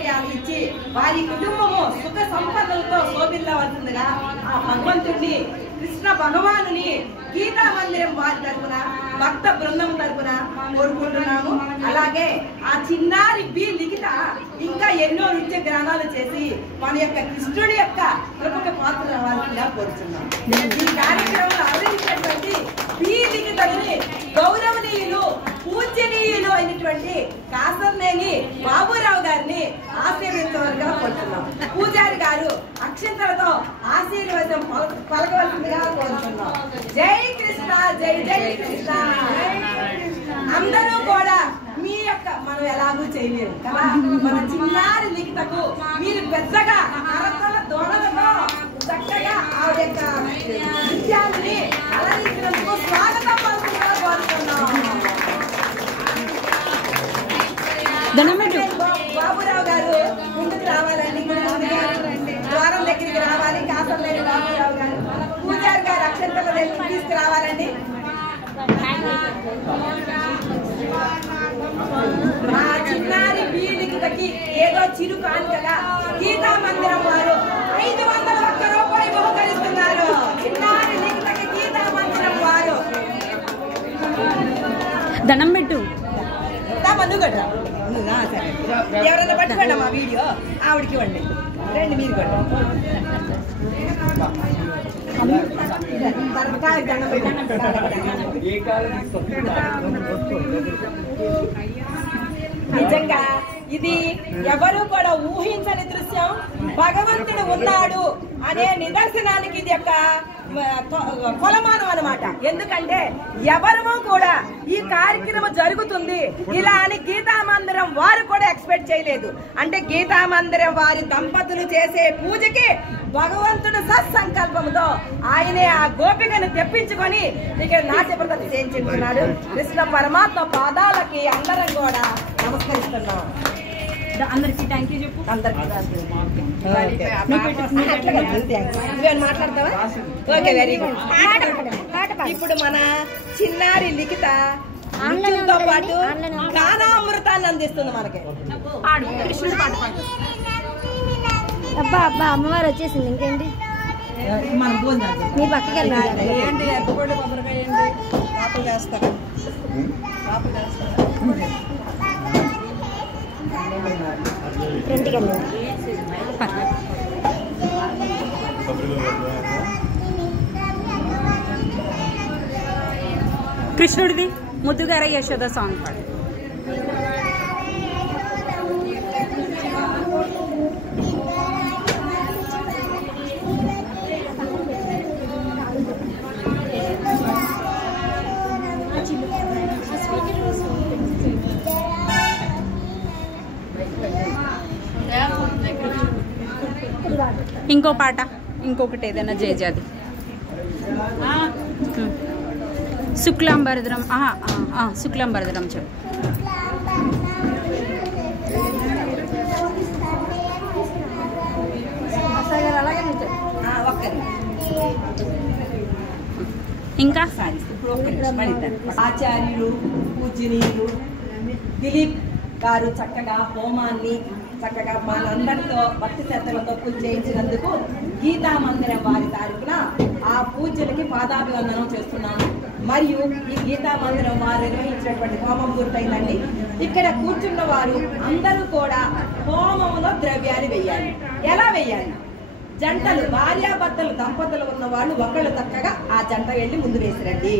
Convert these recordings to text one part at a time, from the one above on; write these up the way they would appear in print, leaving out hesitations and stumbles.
ఐశ్వర్యాలు ఇచ్చి వారి కుటుంబము సుఖ సంపదలతో శోభిల్లవలసిందిగా ఆ భగవంతుడిని కృష్ణ భగవానుని గీతా మందిరం వారి తరపున భక్త బృందం తరపున కోరుకుంటున్నాము. అలాగే ఆ చిన్నారి బి లిఖిత ఇంకా ఎన్నో నృత్య గ్రామాలు చేసి మన యొక్క కృష్ణుడి యొక్క కృపకు పాత్ర అవ్వాల్సిందిగా కోరుతున్నాం. ఈ కార్యక్రమంలో ఆదరించినటువంటి బి లిఖితని గౌరవనీయులు పూజనీయులు అయినటువంటి కాసర్నేని బాబురావు గారిని ఆశీర్వదించవలసిగా కోరుతున్నాం. పూజారి గారు అక్షంతలతో ఆశీర్వాదం పలకవలసిందిగా కోరుతున్నాం. జై కృష్ణ, జై జై కృష్ణ. అందరూ కూడా మీ యొక్క మనం ఎలాగూ చేయలేరు కదా, మన చిన్నారి లిఖితకు మీరు పెద్దగా అరతల దోణలతో చక్కగా ఆవిడ యొక్క నృత్యాన్ని అలరించినందుకు స్వాగతం పలుకుగా కోరుతున్నాం. బాబురావు గారు ముందుకు రావాలండి, ద్వారం దగ్గరికి రావాలి. కాసర్లేని బాబురావు గారు పూజారి గారు అక్షంతల తీసుకురావాలండి. ఆ చిన్నారి బీలికి ఏదో చిరు కానుకగా గీతా మందిరం వారు 501 రూపాయలు బహుకరిస్తున్నారు. చిన్నారి లిఖితకి గీతా మందిరం వారు దండం పెట్టు. ఎవరైనా పట్టుకోండి మా వీడియో ఆవిడకి ఇవ్వండి. రండి మీరు కూడా. నిజంగా ఇది ఎవరు కూడా ఊహించని దృశ్యం. భగవంతుడు ఉన్నాడు అనే నిదర్శనానికి ఇది యొక్క కొలమానం అన్నమాట. ఎందుకంటే ఎవరమో కూడా ఈ కార్యక్రమం జరుగుతుంది ఇలా అని గీతా మందిరం వారు కూడా ఎక్స్పెక్ట్ చేయలేదు. అంటే గీతా మందిరం వారి దంపతులు చేసే పూజకి భగవంతుడు సత్సంకల్పంతో ఆయనే ఆ గోపికను తెప్పించుకొని ఇక్కడ నాట్య ప్రదర్శన చేయించుకున్నాడు. కృష్ణ పరమాత్మ పాదాలకి అందరం కూడా నమస్కరిస్తున్నాం. అందరికి థ్యాంక్ యూ చెప్పు. అందరికి మాట్లాడతావా? Okay, very good. ఇప్పుడు మన చిన్నారి లిఖిత నృత్యంతో పాటు గానామృతాన్ని అందిస్తుంది మనకి. అబ్బా అబ్బా అమ్మవారు వచ్చేసింది. ఇంకేంటి మనం భోజనం మీ పక్కకి వెళ్ళండి. ఫ్రంట్కి వెళ్ళండి. కృష్ణుడిది ముద్దుగార యశోద సాంగ్ పాడు. ఇంకో పాట, ఇంకొకటి ఏదైనా జయజాది. శుక్లాంబరధరం. శుక్లాంబరధరం చెప్పు. ఇంకా ఆచార్యులు పూజనీయులు దిలీప్ గారు చక్కగా హోమాన్ని చక్కగా మనందరితో భక్తి శ్రద్ధలతో పూజ చేయించినందుకు గీతా మందిరం వారి తరపున ఆ పూజలకి పాదాభివందనం చేస్తున్నాను. మరియు ఈ గీతా మందిరం వారు నిర్వహించినటువంటి హోమం పూర్తయిందండి. ఇక్కడ కూర్చున్న వారు అందరూ కూడా హోమంలో ద్రవ్యాలు వేయాలి. ఎలా వేయాలి? జంటలు భార్యాభర్తలు దంపతులు ఉన్న వాళ్ళు ఒకళ్ళు చక్కగా ఆ జంట వెళ్ళి ముందు వేసిరండి.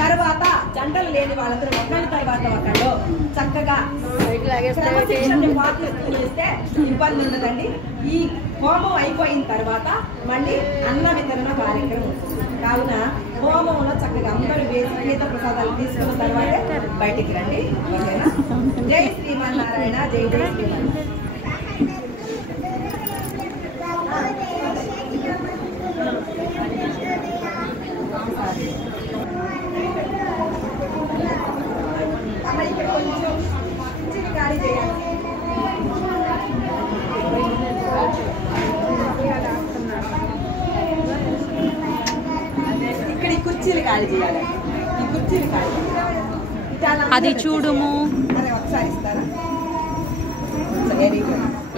తర్వాత జంటలు లేని వాళ్ళందరూ ఒకళ్ళ తర్వాత ఒకళ్ళు చక్కగా పాటిస్తూ చేస్తే ఇబ్బంది ఉండదండి. ఈ హోమం అయిపోయిన తర్వాత మళ్ళీ అన్న వితరణ కార్యక్రమం ఉంటుంది. కావున హోమంలో చక్కగా అందరూ వేసి తీర్థ ప్రసాదాలు తీసుకున్న తర్వాత బయటికి రండి. ఓకేనా? జై శ్రీమన్నారాయణ, జై జై శ్రీమన్నారాయణ. ఇక్కడ కొంచెం చిన్న ఖాళీ చేయాలి. ఇక్కడ ఈ కుర్చీలు ఖాళీ చేయాలి. ఈ కుర్చీలు ఖాళీ అది చూడుము. ఒకసారి ఇస్తారా? Very good.